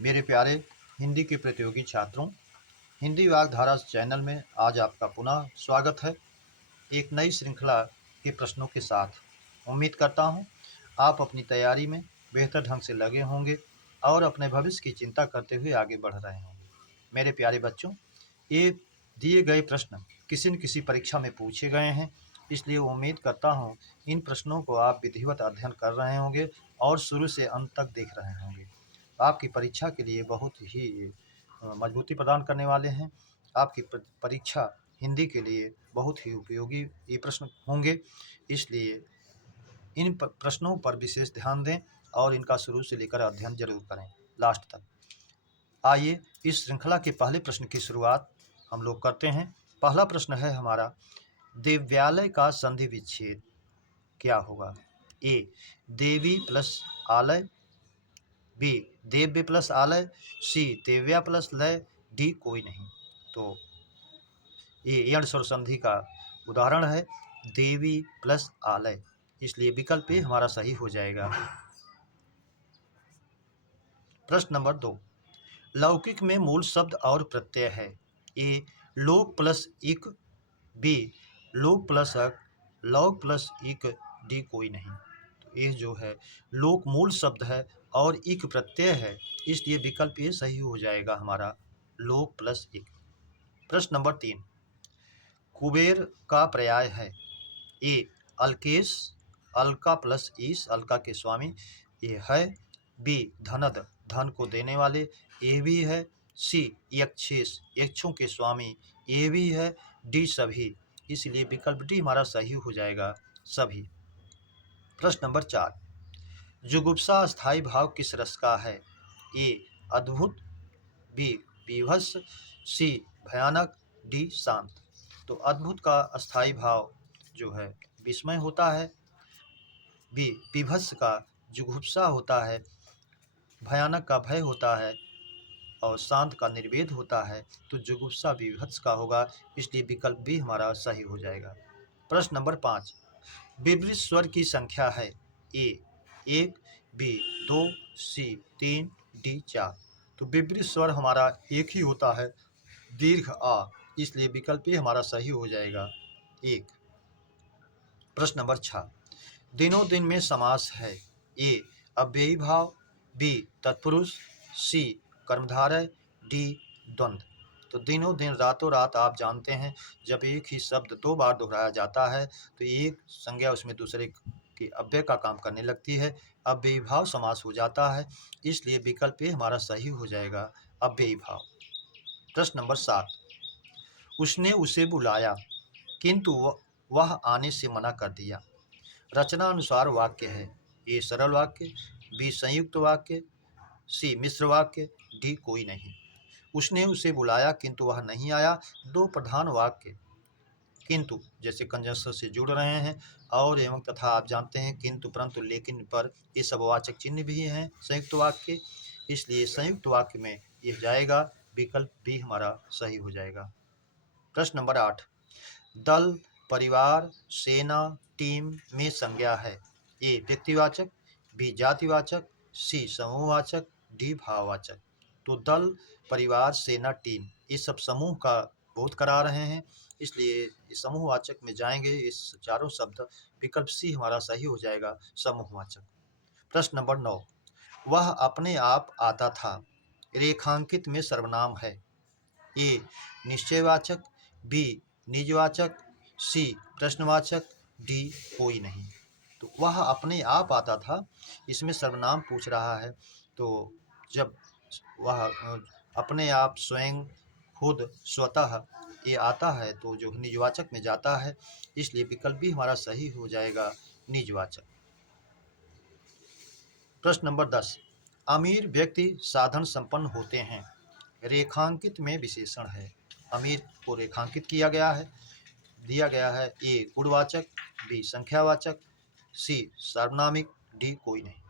मेरे प्यारे हिंदी के प्रतियोगी छात्रों, हिंदी वाग्धारा चैनल में आज आपका पुनः स्वागत है एक नई श्रृंखला के प्रश्नों के साथ। उम्मीद करता हूँ आप अपनी तैयारी में बेहतर ढंग से लगे होंगे और अपने भविष्य की चिंता करते हुए आगे बढ़ रहे होंगे। मेरे प्यारे बच्चों, ये दिए गए प्रश्न किसी न किसी परीक्षा में पूछे गए हैं, इसलिए उम्मीद करता हूँ इन प्रश्नों को आप विधिवत अध्ययन कर रहे होंगे और शुरू से अंत तक देख रहे होंगे। आपकी परीक्षा के लिए बहुत ही मजबूती प्रदान करने वाले हैं। आपकी परीक्षा हिंदी के लिए बहुत ही उपयोगी ये प्रश्न होंगे, इसलिए इन प्रश्नों पर विशेष ध्यान दें और इनका शुरू से लेकर अध्ययन जरूर करें लास्ट तक। आइए इस श्रृंखला के पहले प्रश्न की शुरुआत हम लोग करते हैं। पहला प्रश्न है हमारा, देव्यालय का संधि विच्छेद क्या होगा? ए देवी प्लस आलय, बी देव्य प्लस आलय, सी देव्या प्लस लय, डी कोई नहीं। तो ये यण स्वर संधि का उदाहरण है देवी प्लस आलय, इसलिए विकल्प ए हमारा सही हो जाएगा। प्रश्न नंबर 2, लौकिक में मूल शब्द और प्रत्यय है। ए लोक प्लस इक, बी लोक प्लस अक, लौक प्लस इक, डी कोई नहीं। तो ये जो है लोक मूल शब्द है और इक प्रत्यय है, इसलिए विकल्प ए सही हो जाएगा हमारा, लोक प्लस इक। प्रश्न नंबर 3, कुबेर का पर्याय है। ए अलकेश, अलका प्लस ईश, अलका के स्वामी ये है, बी धनद, धन को देने वाले ये भी है, सी यक्षेश, यक्षों के स्वामी ये भी है, डी सभी, इसलिए विकल्प डी हमारा सही हो जाएगा, सभी। प्रश्न नंबर 4, जुगुप्सा स्थायी भाव किस रस का है? ए अद्भुत, बी बीभत्स, सी भयानक, डी शांत। तो अद्भुत का अस्थाई भाव जो है विस्मय होता है, बी बीभत्स का जुगुप्सा होता है, भयानक का भय होता है और शांत का निर्वेद होता है। तो जुगुप्सा बीभत्स का होगा, इसलिए विकल्प बी हमारा सही हो जाएगा। प्रश्न नंबर 5, विवृत स्वर की संख्या है। ए 1, बी 2, सी 3, डी 4। तो विवृत स्वर हमारा एक ही होता है, दीर्घ आ, इसलिए विकल्प ए हमारा सही हो जाएगा, 1। प्रश्न नंबर 6, दिनों दिन में समास है। ए अव्ययी भाव, बी तत्पुरुष, सी कर्मधारय, डी द्वंद्व। तो दिनों दिन रातों रात आप जानते हैं जब एक ही शब्द 2 बार दोहराया जाता है तो एक संज्ञा उसमें दूसरे की अव्यय का काम करने लगती है, अव्ययी भाव समास हो जाता है, इसलिए विकल्प ए हमारा सही हो जाएगा, अव्ययी भाव। प्रश्न नंबर 7, उसने उसे बुलाया किंतु वह आने से मना कर दिया। रचना अनुसार वाक्य है। ए सरल वाक्य, बी संयुक्त वाक्य, सी मिश्र वाक्य, डी कोई नहीं। उसने उसे बुलाया किंतु वह नहीं आया, दो प्रधान वाक्य किंतु जैसे कंजंक्शन से जुड़ रहे हैं और एवं तथा आप जानते हैं किंतु परंतु लेकिन पर ये सब वाचक चिन्ह भी हैं संयुक्त वाक्य, इसलिए संयुक्त वाक्य में यह जाएगा, विकल्प बी हमारा सही हो जाएगा। प्रश्न नंबर 8, दल, परिवार, सेना, टीम में संज्ञा है। ए व्यक्तिवाचक, बी जातिवाचक, सी समूहवाचक, डी भाववाचक। तो दल, परिवार, सेना, टीम ये सब समूह का बोध करा रहे हैं, इसलिए समूहवाचक में जाएंगे इस चारों शब्द, विकल्प सी हमारा सही हो जाएगा, समूहवाचक। प्रश्न नंबर 9, वह अपने आप आता था रेखांकित में सर्वनाम है। ए निश्चयवाचक, बी निजवाचक, सी प्रश्नवाचक, डी कोई नहीं। तो वह अपने आप आता था, इसमें सर्वनाम पूछ रहा है, तो जब वह अपने आप स्वयं खुद स्वतः ये आता है तो जो निजवाचक में जाता है, इसलिए विकल्प भी हमारा सही हो जाएगा, निजवाचक। प्रश्न नंबर 10, अमीर व्यक्ति साधन संपन्न होते हैं, रेखांकित में विशेषण है। अमीर को रेखांकित किया गया है, दिया गया है, ए गुणवाचक, बी संख्यावाचक, सी सार्वनामिक, डी कोई नहीं।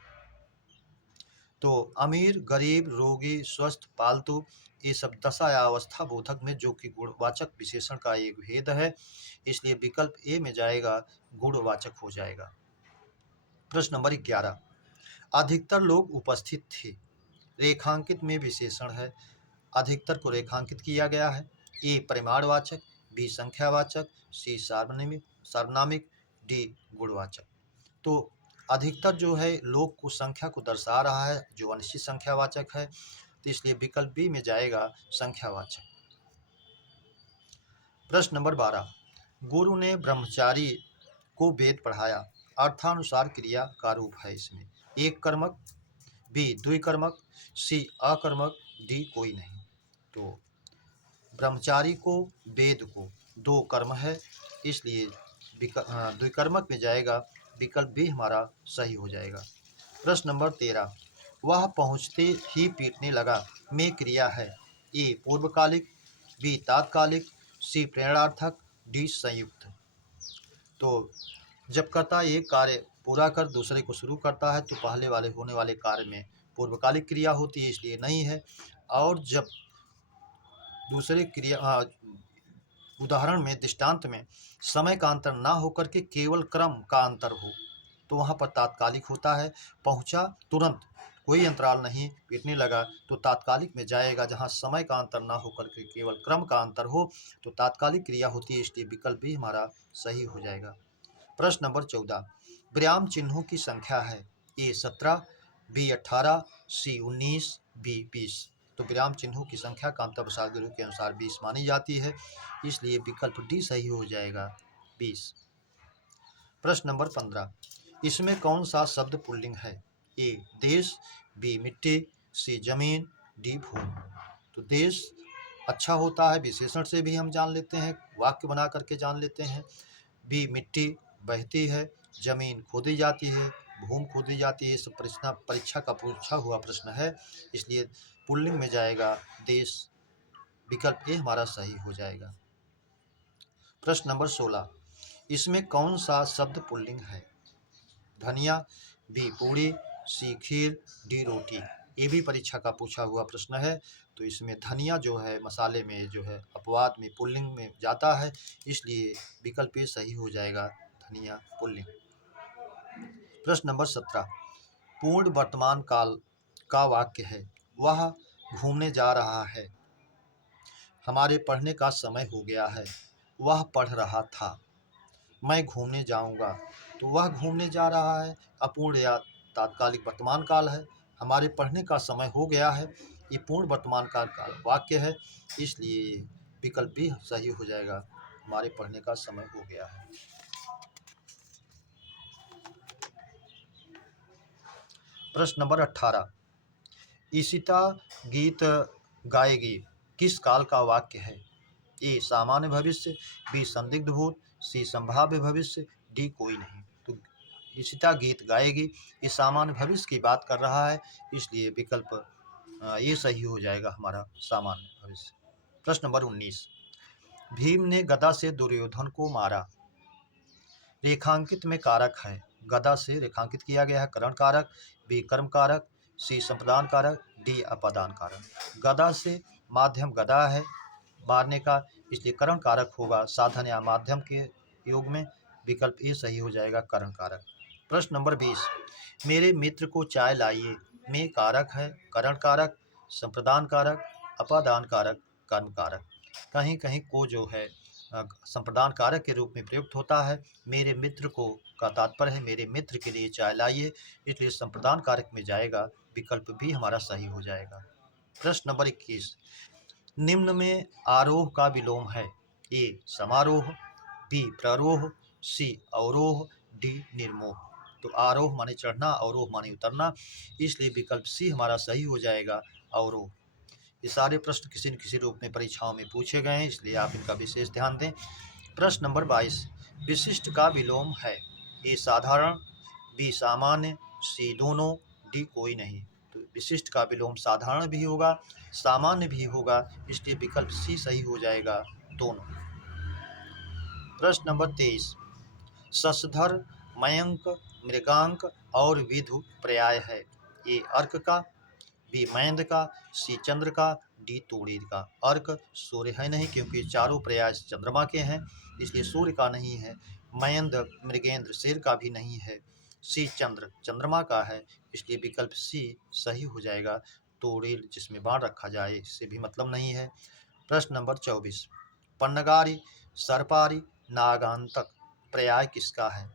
तो अमीर, गरीब, रोगी, स्वस्थ, पालतू ये सब दशा या अवस्था बोधक में जो कि गुणवाचक विशेषण का एक भेद है, इसलिए विकल्प ए में जाएगा, गुणवाचक हो जाएगा। प्रश्न नंबर 11, अधिकतर लोग उपस्थित थे, रेखांकित में विशेषण है, अधिकतर को रेखांकित किया गया है। ए परिमाणवाचक, बी संख्यावाचक, सी सार्वनामिक, डी गुणवाचक। तो अधिकतर जो है लोग को संख्या को दर्शा रहा है जो अनिश्चित संख्यावाचक है, तो इसलिए विकल्प बी में जाएगा संख्यावाचक। प्रश्न नंबर 12, गुरु ने ब्रह्मचारी को वेद पढ़ाया, अर्थानुसार क्रिया का रूप है इसमें। एक कर्मक, बी द्विकर्मक, सी अकर्मक, डी कोई नहीं। तो ब्रह्मचारी को वेद को दो कर्म है, इसलिए द्विकर्मक में जाएगा, विकल्प बी हमारा सही हो जाएगा। प्रश्न नंबर 13, वह पहुँचते ही पीटने लगा में क्रिया है। ए पूर्वकालिक, बी तात्कालिक, सी प्रेरणार्थक, डी संयुक्त। तो जब कर्ता एक कार्य पूरा कर दूसरे को शुरू करता है तो पहले वाले होने वाले कार्य में पूर्वकालिक क्रिया होती है, इसलिए नहीं है। और जब दूसरे क्रिया उदाहरण में दृष्टांत में समय का अंतर ना होकर के केवल क्रम का अंतर हो तो वहाँ पर तात्कालिक होता है। पहुँचा तुरंत, कोई अंतराल नहीं, पीटने लगा तो तात्कालिक में जाएगा। जहाँ समय का अंतर ना होकर के केवल क्रम का अंतर हो तो तात्कालिक क्रिया होती है, इसलिए विकल्प भी हमारा सही हो जाएगा। प्रश्न नंबर 14, विराम चिन्हों की संख्या है। ए 17, बी 18, सी 19, बी 20। तो विराम चिन्हों की संख्या कामता प्रसाद गुरु के अनुसार 20 मानी जाती है, इसलिए विकल्प डी सही हो जाएगा 20। प्रश्न नंबर 15, इसमें कौन सा शब्द पुल्लिंग है। ए देश, बी मिट्टी, सी जमीन, डी भूमि। तो देश अच्छा होता है, विशेषण से भी हम जान लेते हैं, वाक्य बना करके जान लेते हैं। बी मिट्टी बहती है, जमीन खोदी जाती है, भूमि खोदी जाती है। सब प्रश्न परीक्षा का पूछा हुआ प्रश्न है, इसलिए पुल्लिंग में जाएगा देश, विकल्प ए हमारा सही हो जाएगा। प्रश्न नंबर 16, इसमें कौन सा शब्द पुल्लिंग है। धनिया, बी पूड़ी, सी खीर, डी रोटी। ये भी परीक्षा का पूछा हुआ प्रश्न है, तो इसमें धनिया जो है मसाले में जो है अपवाद में पुल्लिंग में जाता है, इसलिए विकल्प ए सही हो जाएगा, धनिया पुल्लिंग। प्रश्न नंबर 17, पूर्ण वर्तमान काल का वाक्य है। वह घूमने जा रहा है, हमारे पढ़ने का समय हो गया है, वह पढ़ रहा था, मैं घूमने जाऊंगा। तो वह घूमने जा रहा है अपूर्ण या तात्कालिक वर्तमान काल है, हमारे पढ़ने का समय हो गया है, ये पूर्ण वर्तमान काल का वाक्य है, इसलिए विकल्प भी सही हो जाएगा, हमारे पढ़ने का समय हो गया है। प्रश्न नंबर 18, ईशिता गीत गाएगी किस काल का वाक्य है। ए सामान्य भविष्य, बी संदिग्ध भूत, सी संभाव्य भविष्य, डी कोई नहीं। तो ईशिता गीत गाएगी, ये सामान्य भविष्य की बात कर रहा है, इसलिए विकल्प ये सही हो जाएगा हमारा सामान्य भविष्य। प्रश्न नंबर 19, भीम ने गदा से दुर्योधन को मारा, रेखांकित में कारक है, गदा से रेखांकित किया गया है, करण कारक, बी कर्म कारक, सी संप्रदान कारक, डी अपादान कारक। गदा से माध्यम गदा है मारने का, इसलिए करण कारक होगा साधन या माध्यम के योग में, विकल्प ए सही हो जाएगा, करण कारक। प्रश्न नंबर 20, मेरे मित्र को चाय लाइए में कारक है, करण कारक, संप्रदान कारक, अपादान कारक, कर्म कारक। कहीं कहीं को जो है संप्रदान कारक के रूप में प्रयुक्त होता है। मेरे मित्र को का तात्पर्य है मेरे मित्र के लिए चाय लाइए, इसलिए संप्रदान कारक में जाएगा, विकल्प भी हमारा सही हो जाएगा। प्रश्न नंबर 21, निम्न में आरोह का विलोम है। ए समारोह, बी प्रारोह, सी अवरोह, डी निर्मोह। तो आरोह माने चढ़ना, अवरोह माने उतरना, इसलिए विकल्प सी हमारा सही हो जाएगा, अवरोह। ये सारे प्रश्न किसी न किसी रूप में परीक्षाओं में पूछे गए हैं, इसलिए आप इनका विशेष ध्यान दें। प्रश्न नंबर 22, विशिष्ट का विलोम है। ए साधारण, बी सामान्य, सी दोनों, डी कोई नहीं। तो विशिष्ट का विलोम साधारण भी होगा, सामान्य भी होगा, इसलिए विकल्प सी सही हो जाएगा, दोनों। प्रश्न नंबर 23, शशधर, मयंक, मृगांक और विधु पर्याय है। ए अर्क का, बी मयंद का, सी चंद्र का, डी तोड़ीद का। अर्क सूर्य है नहीं क्योंकि चारों पर्याय चंद्रमा के हैं, इसलिए सूर्य का नहीं है। मयंद मृगेंद्र शेर का भी नहीं है। सी चंद्र चंद्रमा का है, इसलिए विकल्प सी सही हो जाएगा, तो रेल जिसमें बाण रखा जाए इससे भी मतलब नहीं है। प्रश्न नंबर 24, पन्नगारी, सर्पारी, नागांतक पर्याय किसका है?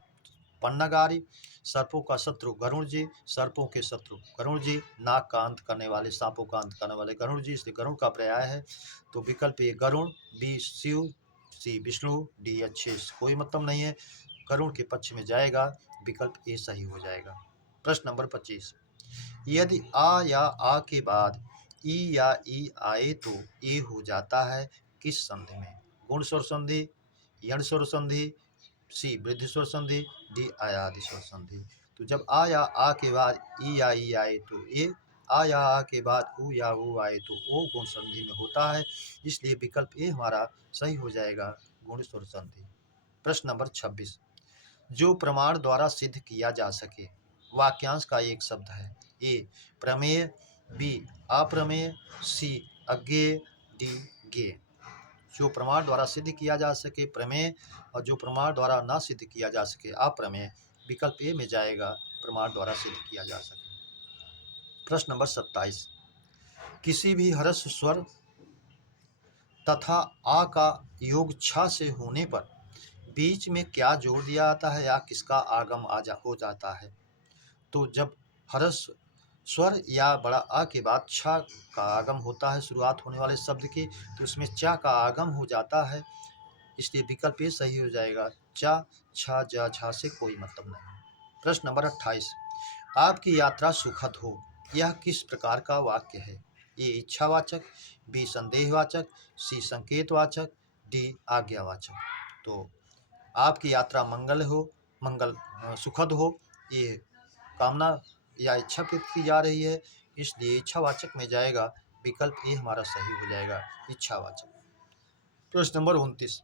पन्नगारी सर्पों का शत्रु गरुड़ जी, सर्पों के शत्रु गरुड़ जी, नाग का अंत करने वाले, सांपों का अंत करने वाले गरुड़ जी, इसलिए गरुड़ का पर्याय है। तो विकल्प ए गरुड़, बी शिव, सी विष्णु, डी अच्छेस। कोई मतलब नहीं है, गरुड़ के पक्ष में जाएगा, विकल्प ए सही हो जाएगा। प्रश्न नंबर 25, यदि आ या आ के बाद ई या ई आए तो ए हो जाता है किस संधि में? गुण स्वर संधि, यण स्वर संधि, सी वृद्धि स्वर संधि, डी आयादि स्वर संधि। तो जब आ या आ के बाद ई या ई आए तो ए, आ या आ के बाद ऊ या ऊ आए तो ओ गुण संधि में होता है, इसलिए विकल्प ए हमारा सही हो जाएगा, गुण स्वर संधि। प्रश्न नंबर 26, जो प्रमाण द्वारा सिद्ध किया जा सके, वाक्यांश का एक शब्द है। ए प्रमेय, बी अप्रमेय, सी अज्ञेय, डी ज्ञेय। जो प्रमाण द्वारा सिद्ध किया जा सके प्रमेय, और जो प्रमाण द्वारा ना सिद्ध किया जा सके अप्रमेय, विकल्प ए में जाएगा, प्रमाण द्वारा सिद्ध किया जा सके। प्रश्न नंबर 27, किसी भी ह्रस्व स्वर तथा आ का योग छ से होने पर बीच में क्या जोड़ दिया जाता है या किसका आगम हो जाता है? तो जब ह्रस्व स्वर या बड़ा आ के बाद छ का आगम होता है शुरुआत होने वाले शब्द की, तो उसमें च का आगम हो जाता है, इसलिए विकल्प ये सही हो जाएगा, च छ ज झ से कोई मतलब नहीं। प्रश्न नंबर 28, आपकी यात्रा सुखद हो, यह किस प्रकार का वाक्य है? ए इच्छावाचक, बी संदेहवाचक, सी संकेतवाचक, डी आज्ञावाचक। तो आपकी यात्रा मंगल सुखद हो, ये कामना या इच्छा व्यक्त की जा रही है, इसलिए इच्छावाचक में जाएगा, विकल्प ए हमारा सही हो जाएगा, इच्छावाचक। प्रश्न नंबर 29,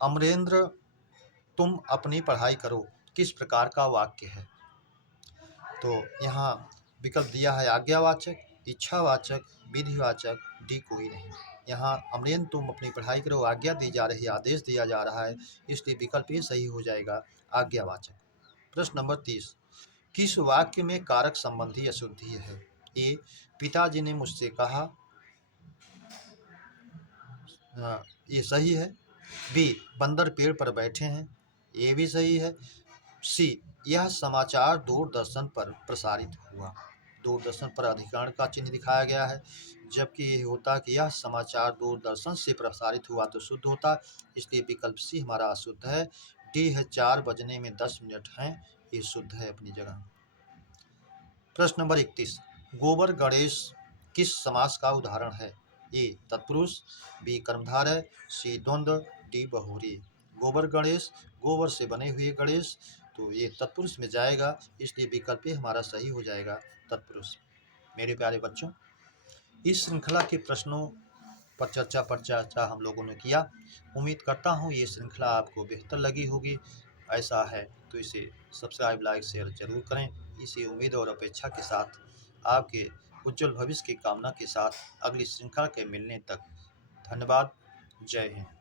अमरेंद्र तुम अपनी पढ़ाई करो, किस प्रकार का वाक्य है? तो यहाँ विकल्प दिया है आज्ञावाचक, इच्छावाचक, विधिवाचक, डी कोई नहीं। यहाँ अमरेंद्र तुम अपनी पढ़ाई करो आज्ञा दी जा रही है, आदेश दिया जा रहा है, इसलिए विकल्प ये सही हो जाएगा, आज्ञावाचक। प्रश्न नंबर 30, किस वाक्य में कारक संबंधी अशुद्धि है? ए पिताजी ने मुझसे कहा, ये सही है। बी बंदर पेड़ पर बैठे हैं, ये भी सही है। सी यह समाचार दूरदर्शन पर प्रसारित हुआ, दूरदर्शन पर अधिकरण का चिन्ह दिखाया गया है, जबकि ये होता कि यह समाचार दूरदर्शन से प्रसारित हुआ तो शुद्ध होता, इसलिए विकल्प सी हमारा अशुद्ध है। डी है 4 बजने में 10 मिनट हैं, ये शुद्ध है अपनी जगह। प्रश्न नंबर 31, गोबर गणेश किस समास का उदाहरण है? ए तत्पुरुष, बी कर्मधारय, सी द्वंद्व, डी बहुव्रीहि। गोबर गणेश, गोबर से बने हुए गणेश, तो ये तत्पुरुष में जाएगा, इसलिए विकल्प ए हमारा सही हो जाएगा, तत्पुरुष। मेरे प्यारे बच्चों, इस श्रृंखला के प्रश्नों पर चर्चा हम लोगों ने किया। उम्मीद करता हूँ ये श्रृंखला आपको बेहतर लगी होगी। ऐसा है तो इसे सब्सक्राइब, लाइक, शेयर जरूर करें। इसी उम्मीद और अपेक्षा के साथ, आपके उज्जवल भविष्य की कामना के साथ, अगली श्रृंखला के मिलने तक धन्यवाद। जय हिंद।